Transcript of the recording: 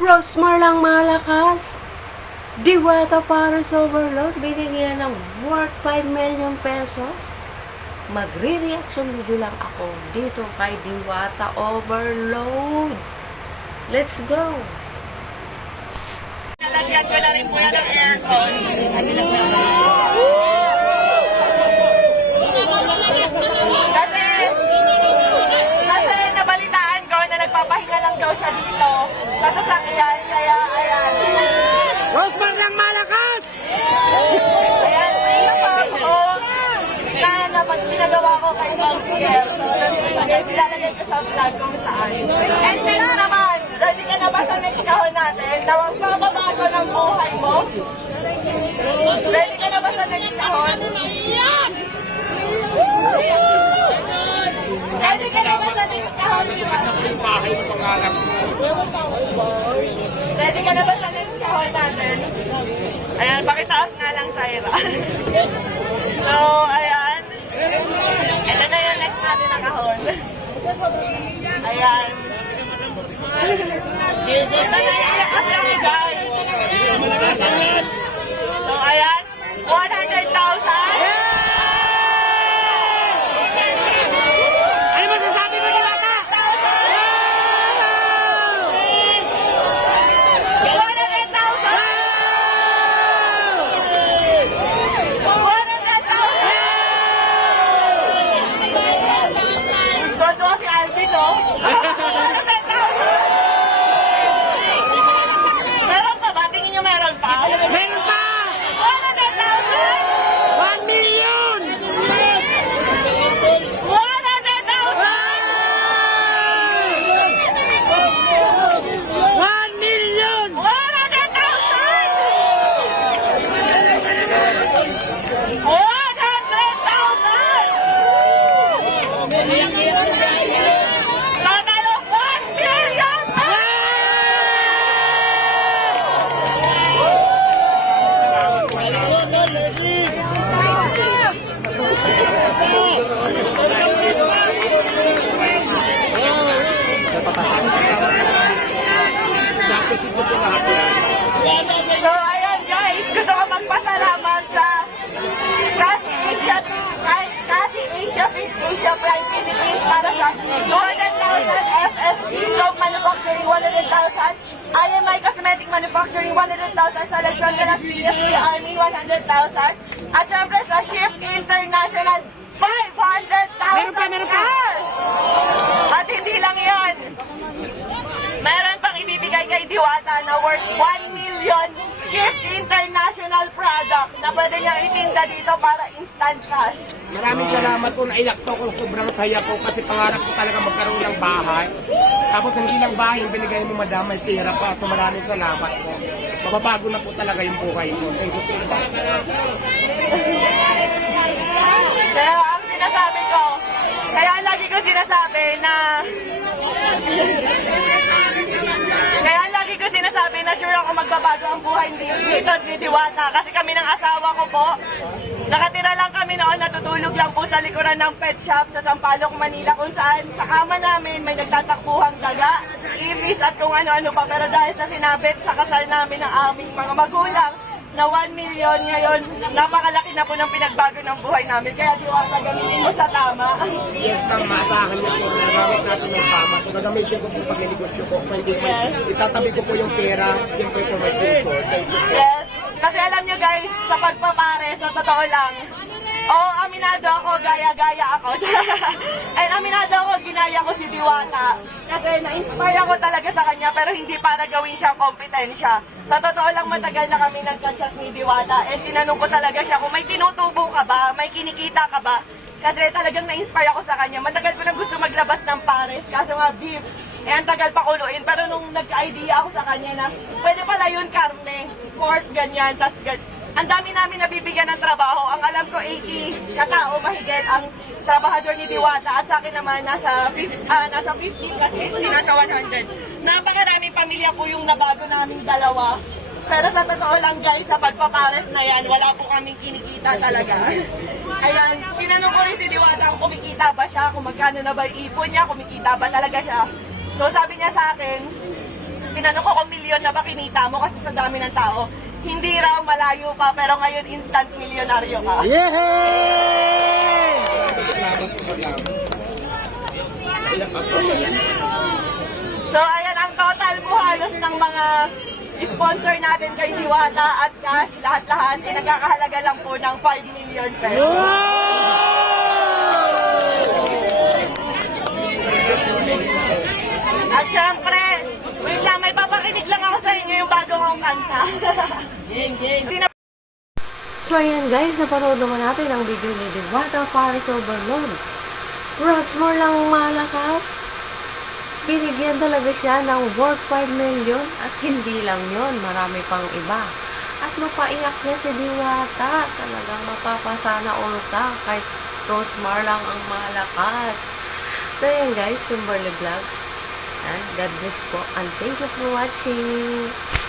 Rosmar lang malakas. Diwata para sa overload. Binigyan ng worth 5 million pesos. Magre-reaction video lang ako dito kay Diwata Overload. Let's go! Nalagyan ko na rin po yan ng aircon. Kasi nabalitaan ko na nagpapahinga lang daw siya dito sa sasakyan, kaya ayan. Rosmar lang malakas! Ayan, may ako na pag ginagawa ko kay Mousier. So, ilalagay ko sa vlog kung saan. And then naman, ready ka na ba sa next kahon natin na magbabago ng buhay mo? Ready ka na ba sa next kahon? Ready ka na ba sa next kahon? Ready ka na ba sa next kahon natin? Ayan, pakitaas nga lang, Tyra. So, ayan. Ito na yung next natin na kahon. Ayan. Ito na yung kahon, guys. So, ayan. 100,000. Ano masasabi mo, Diwata? 100,000. Totoo si Alvin, no? 100,000. Meron pa ba? Tingin nyo meron pa? Meron pa! 100,000. 1 million! 100,000. 1 million! So, ayan guys, gusto ko magpasalamat sa Kasi Asia Prime Philippines para sa 200,000 FSC Soap Manufacturing 100,000, IMI Cosmetic Manufacturing 100,000, sa Lechon de las PSP Army 100,000, at syempre sa Shift International 500,000. Meron pa. At hindi lang yan. Meron pang ibibigay kay Diwata na worth 1 million Shift International product na pwede niyang itinda dito para instant cash. Maraming salamat po, naiyak to kung sobrang saya po kasi pangarap ko talaga magkaroon ng bahay. Tapos hindi lang bahay yung binigay mo, madam, may pera pa. So maraming salamat po. Mababago na po talaga yung buhay mo. Thank you so much. Kaya ang sinasabi ko, kaya lagi ko sinasabi na sure ako magbabago ang buhay dito ni Diwata. Kasi kami ng asawa ko po, nakatira lang kami noon, natutulog lang po sa likuran ng pet shop sa Sampaloc, Manila, kung saan sa kama namin may nagtatakbuhang daga, ibis at kung ano-ano pa. Pero dahil sa sinabit sa kasal namin ng aming mga magulang na 1 million ngayon, napakalaki na po ng pinagbago ng buhay namin. Kaya Diwata, gamitin mo sa tama. Yes, ma'am, maasahan niyo po. Nagamit natin ng tama. Kung gagamitin ko po sa pagninegosyo ko, kung hindi po, itatabi ko po yung pera, siyempre po may tutor. Thank you. Yes. Kasi alam nyo guys, sa pagpapare, sa totoo lang, aminado ako, gaya-gaya ako. And aminado ako, ginaya ko si Diwata. Kasi na-inspire ako talaga sa kanya, pero hindi para gawin siyang kompetensya. Sa totoo lang, matagal na kami nagka-chat ni Diwata. And tinanong ko talaga siya kung may tinutubo ka ba, may kinikita ka ba. Kasi talagang na-inspire ako sa kanya. Matagal ko na gusto maglabas ng pares, kaso nga beef. Eh, ang tagal pa kuluin. Pero nung nagka-idea ako sa kanya na pwede pala yun karne, pork, ganyan, tas ang dami namin nabibigyan ng trabaho. Ang alam ko, 80 katao mahigit ang trabahador ni Diwata. At sa akin naman, nasa 50 kasi hindi nasa 100. Napakaraming pamilya po yung nabago naming dalawa. Pero sa totoo lang guys, sa pagpapares na yan, wala po kaming kinikita talaga. Ayan, tinanong ko rin si Diwata kung kumikita ba siya, kung magkano na ba yung ipon niya, kumikita ba talaga siya. So sabi niya sa akin, tinanong ko kung milyon na ba kinita mo kasi sa dami ng tao? Hindi raw, malayo pa, pero ngayon instant milyonaryo ka. Yehey! So, ayan ang total po halos ng mga sponsor natin kay Diwata at cash, lahat-lahat, ay nagkakahalaga lang po ng 5 million pesos. At syempre, wait lang, may papakinig lang ako sa inyo yung bago kong kanta. So ayan guys, napanood naman natin ang video ni Diwata Paris Overload. Rossmore lang ang malakas. Binigyan talaga siya ng worth 5 million at hindi lang yon, marami pang iba. At mapaiyak niya si Diwata. Talagang mapapasana all ka kahit Rossmore lang ang malakas. So ayan guys, Kimberly Vlogs. And God bless po and thank you for watching.